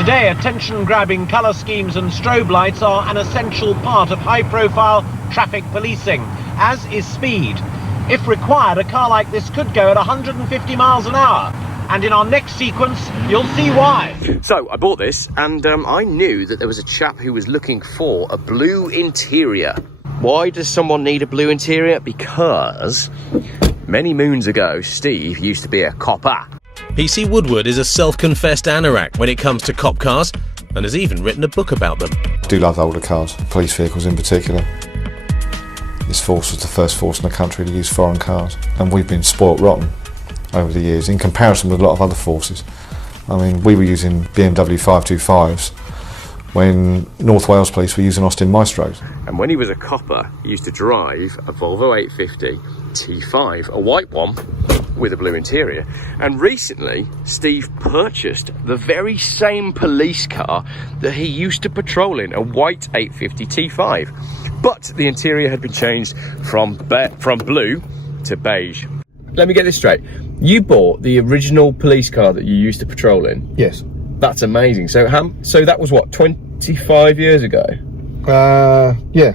Today, attention-grabbing colour schemes and strobe lights are an essential part of high-profile traffic policing, as is speed. If required, a car like this could go at 150 miles an hour. And in our next sequence, you'll see why. So I bought this, and I knew that there was a chap who was looking for a blue interior. Why does someone need a blue interior? Because many moons ago, Steve used to be a copper. PC Woodward is a self-confessed anorak when it comes to cop cars, and has even written a book about them. I do love older cars, police vehicles in particular. This force was the first force in the country to use foreign cars, and we've been spoilt rotten over the years in comparison with a lot of other forces. I mean, we were using BMW 525s when North Wales Police were using Austin Maestros. And when he was a copper, he used to drive a Volvo 850 T5, a white one with a blue interior. And recently, Steve purchased the very same police car that he used to patrol in, a white 850 T5. But the interior had been changed from blue to beige. Let me get this straight. You bought the original police car that you used to patrol in? Yes. That's amazing. So that was what, 25 years ago? Yeah.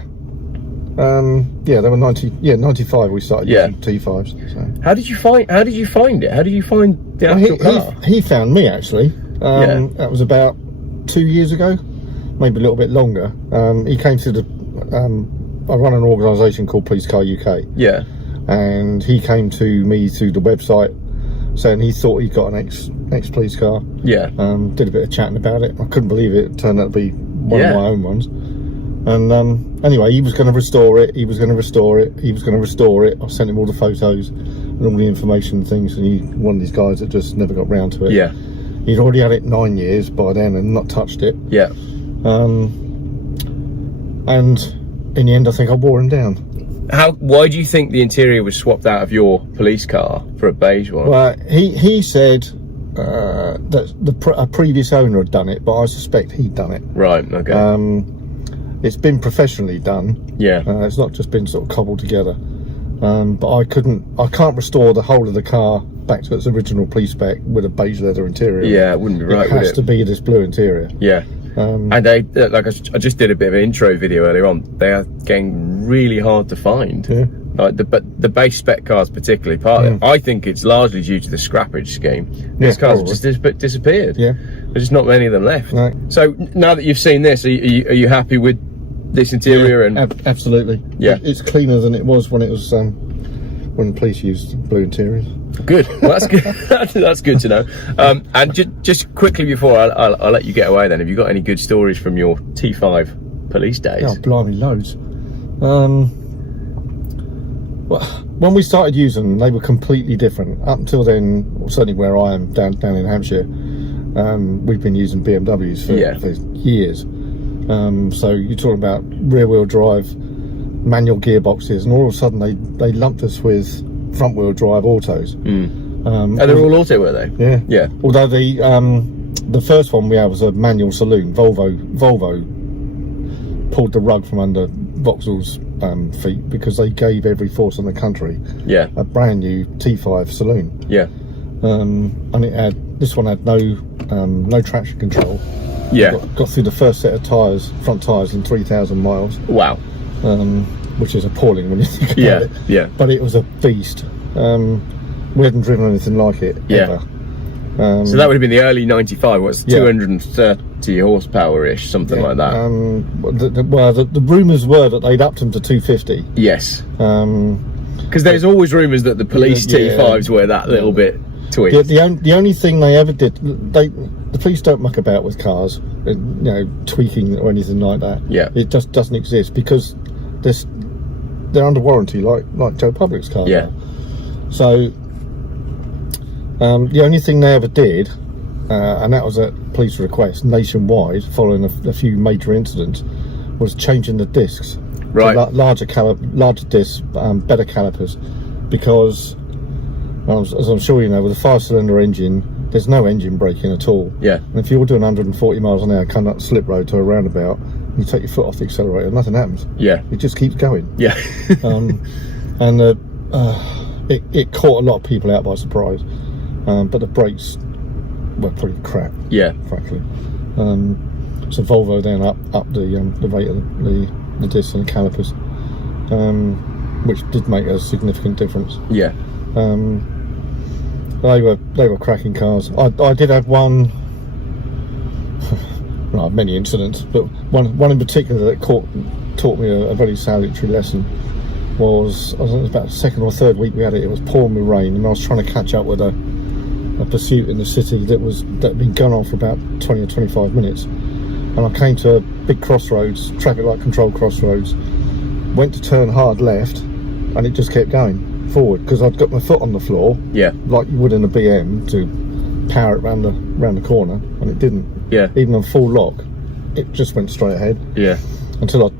Yeah, they were 95 we started using T5s. So. How did you find it? How did you find the actual car? He found me, actually. That was about 2 years ago, maybe a little bit longer. He came to the I run an organisation called Police Car UK. Yeah. And he came to me through the website saying he thought he got an ex police car. Yeah. Did a bit of chatting about it. I couldn't believe it. It turned out to be one of my own ones. And anyway, he was going to restore it. He was going to restore it. I sent him all the photos and all the information and things. And he's one of these guys that just never got round to it. Yeah. He'd already had it 9 years by then and not touched it. Yeah. And in the end, I think I wore him down. Why do you think the interior was swapped out of your police car for a beige one? Well, he said that a previous owner had done it, but I suspect he'd done it. Right. Okay. It's been professionally done. Yeah. It's not just been sort of cobbled together. But I can't restore the whole of the car back to its original police spec with a beige leather interior. Yeah, it wouldn't be right. It has to be this blue interior. Yeah. And they, like I just did a bit of an intro video earlier on. They are getting really hard to find. Yeah. Like the base spec cars, particularly, part of it. I think it's largely due to the scrappage scheme. These cars have just disappeared. Yeah. There's just not many of them left. Right. So now that you've seen this, are you happy with this interior? Yeah, and absolutely. Yeah. It's cleaner than it was when it was when the police used blue interiors. Good. Well, that's good. That's good to know. And just quickly before I'll let you get away, then, have you got any good stories from your T5 police days? Oh, blimey, loads. Well, when we started using them, they were completely different. Up until then, or certainly where I am down in Hampshire, we've been using BMWs for years. So you're talking about rear-wheel drive, manual gearboxes, and all of a sudden they lumped us with front-wheel drive autos. And they're all auto, were they? Yeah. Yeah. Although the first one we had was a manual saloon. Volvo pulled the rug from under Vauxhall's feet because they gave every force in the country a brand new T5 saloon. Yeah. And this one had no traction control. Yeah. Got through the first set of front tyres in 3,000 miles. Wow. Which is appalling when you think about it. Yeah. But it was a beast. We hadn't driven anything like it ever. So that would have been the early 95. What's 230 horsepower-ish, something like that. The rumours were that they'd upped them to 250. Yes. Because there's always rumours that the police T5s were that little bit tweaked. The only thing they ever did, the police don't muck about with cars, tweaking or anything like that. Yeah. It just doesn't exist because they're under warranty, like Joe Public's car. Yeah. So the only thing they ever did, and that was at police request nationwide, following a few major incidents, was changing the discs. Right. To larger discs, better calipers, because as I'm sure you know, with a 5-cylinder engine, there's no engine braking at all. Yeah. And if you're doing 140 miles an hour coming up the slip road to a roundabout, you take your foot off the accelerator, nothing happens. Yeah. It just keeps going. Yeah. And it caught a lot of people out by surprise. But the brakes were pretty crap. Yeah. Frankly. So Volvo then up the rate of the discs and the calipers, which did make a significant difference. Yeah. They were cracking cars. I did have one. Well, many incidents, but one in particular that taught me a very salutary lesson was, I think it was about the second or third week we had it. It was pouring with rain, and I was trying to catch up with a pursuit in the city that had been going on for about 20 or 25 minutes. And I came to a big crossroads, traffic light control crossroads, went to turn hard left, and it just kept going forward because I'd got my foot on the floor, Yeah. like you would in a BM, to power it round the corner, and it didn't. Yeah. Even on full lock, it just went straight ahead. Yeah. Until I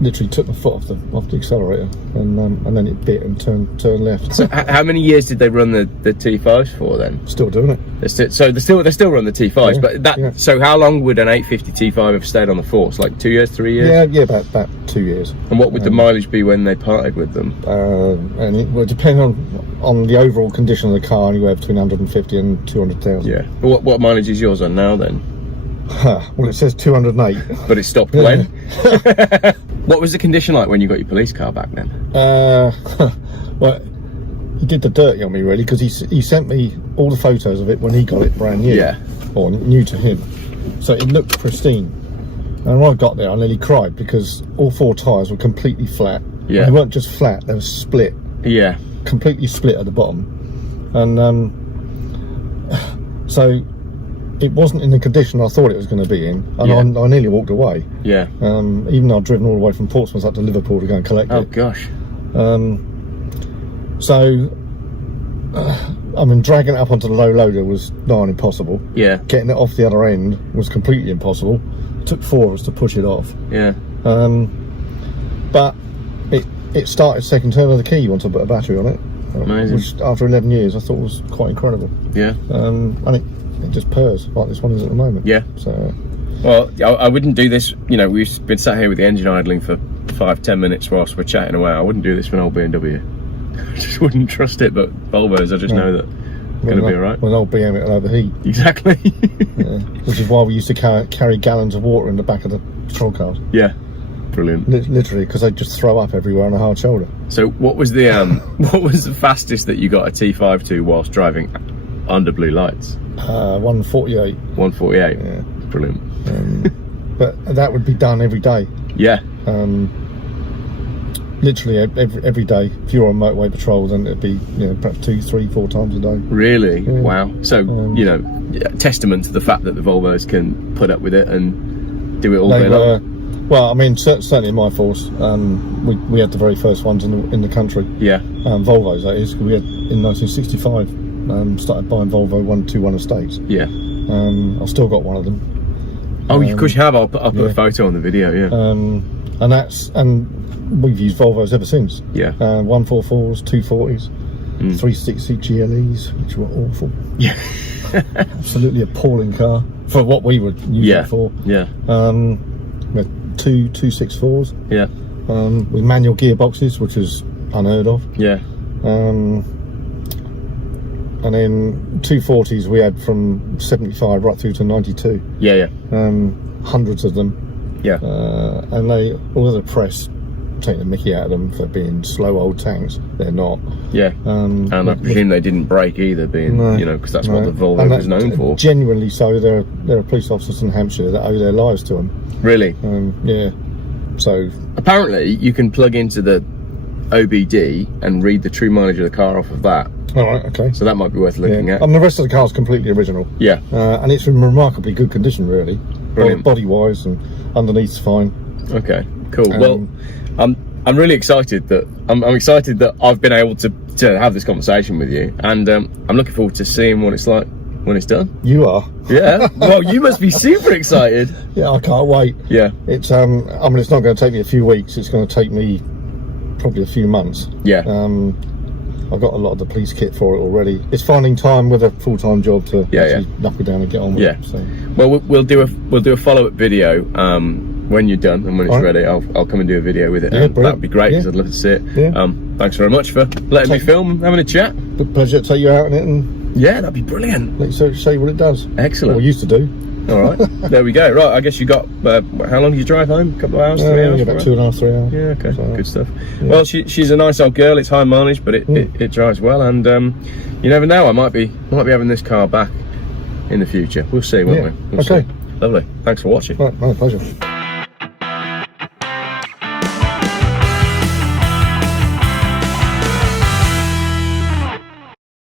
literally took my foot off the accelerator, and then it bit and turned left. So how many years did they run the T5s for then? Still doing it. They still run the T5s, Yeah, but that. yeah. So how long would an 850 T5 have stayed on the force? Like 2 years, 3 years? Yeah, about 2 years. And what would the mileage be when they parted with them? And it would depend on the overall condition of the car, anywhere between 150 and 200,000. Yeah. What mileage is yours on now then? Well, it says 208. But it stopped Yeah. when? What was the condition like when you got your police car back then? Well, he did the dirty on me really, because he sent me all the photos of it when he got it brand new. Yeah. Or new to him. So it looked pristine. And when I got there, I nearly cried because all 4 tyres were completely flat. Yeah. They weren't just flat; they were split. Yeah. Completely split at the bottom. And so it wasn't in the condition I thought it was going to be in, and Yeah. I nearly walked away. Yeah. Even though I'd driven all the way from Portsmouth up to Liverpool to go and collect Oh it. gosh. I mean, dragging it up onto the low loader was nigh on impossible. Yeah. Getting it off the other end was completely impossible. It took 4 of us to push it off. Yeah. But it started second turn of the key once I put a battery on it. Amazing. Which after 11 years I thought was quite incredible. Yeah. And it just purrs like this one is at the moment. Yeah. So Well, I wouldn't do this. You know, we've been sat here with the engine idling for 5-10 minutes whilst we're chatting away. I wouldn't do this for an old BMW. I just wouldn't trust it. But Volvos, I just know that going to be all right. With an old BM, it'll overheat. Exactly. Yeah. Which is why we used to carry gallons of water in the back of the patrol cars. Yeah. Brilliant. Literally, because they'd just throw up everywhere on a hard shoulder. So, what was the what was the fastest that you got a T5 to whilst driving under blue lights? 148. 148. Yeah. Brilliant. But that would be done every day. Yeah. Literally every day. If you're on motorway patrol, then it'd be perhaps 2, 3, 4 times a day. Really? Yeah. Wow. So testament to the fact that the Volvos can put up with it and do it all day long. Well, I mean, certainly in my force, we had the very first ones in the country. Yeah. Volvos, that is. We had in 1965 started buying Volvo 121 estates. Yeah. I've still got one of them. Oh, of course you have. I'll put a photo on the video. Yeah. And we've used Volvos ever since. Yeah. 144s, 240s, 360 GLEs, which were awful. Yeah. Absolutely appalling car for what we would use it for. Yeah. We had 264s. Yeah. With manual gearboxes, which was unheard of. Yeah. And then 240s we had from 75 right through to 92. Yeah. Yeah. Hundreds of them. Yeah. And all of the press take the mickey out of them for being slow old tanks. They're not. Yeah. And I presume they didn't break either, being because that's what the Volvo was known for. Genuinely so. There are police officers in Hampshire that owe their lives to them. Really? Yeah. So apparently you can plug into the OBD and read the true mileage of the car off of that. All right. Okay. So that might be worth looking at. And the rest of the car's completely original. Yeah. And it's in remarkably good condition, really. Brilliant. Body wise and underneath's fine. Okay. Cool. Well, I'm really excited that I'm excited that I've been able to have this conversation with you, and I'm looking forward to seeing what it's like when it's done. You are. Yeah. Well, you must be super excited. Yeah, I can't wait. Yeah. It's I mean, it's not going to take me a few weeks. It's going to take me probably a few months. Yeah. I've got a lot of the police kit for it already. It's finding time with a full-time job to actually knuckle down and get on with it. So. Well, we'll do a follow-up video when you're done and when it's ready. I'll come and do a video with it. Yeah, that'd be great because I'd love to see it. Yeah. Thanks very much for letting me film and having a chat. Good pleasure to take you out in it and yeah, that'd be brilliant. let you show you what it does. Excellent. Or used to do. All right, there we go. Right, I guess you got, how long did you drive home? A couple of hours, 3 hours? Yeah, about 2.5, 3 hours. Yeah, okay, So, good stuff. yeah. Well, she's a nice old girl. It's high mileage, but it drives well, and you never know. I might be having this car back in the future. We'll see, won't we? We'll see. Okay. Lovely. Thanks for watching. Right, my pleasure.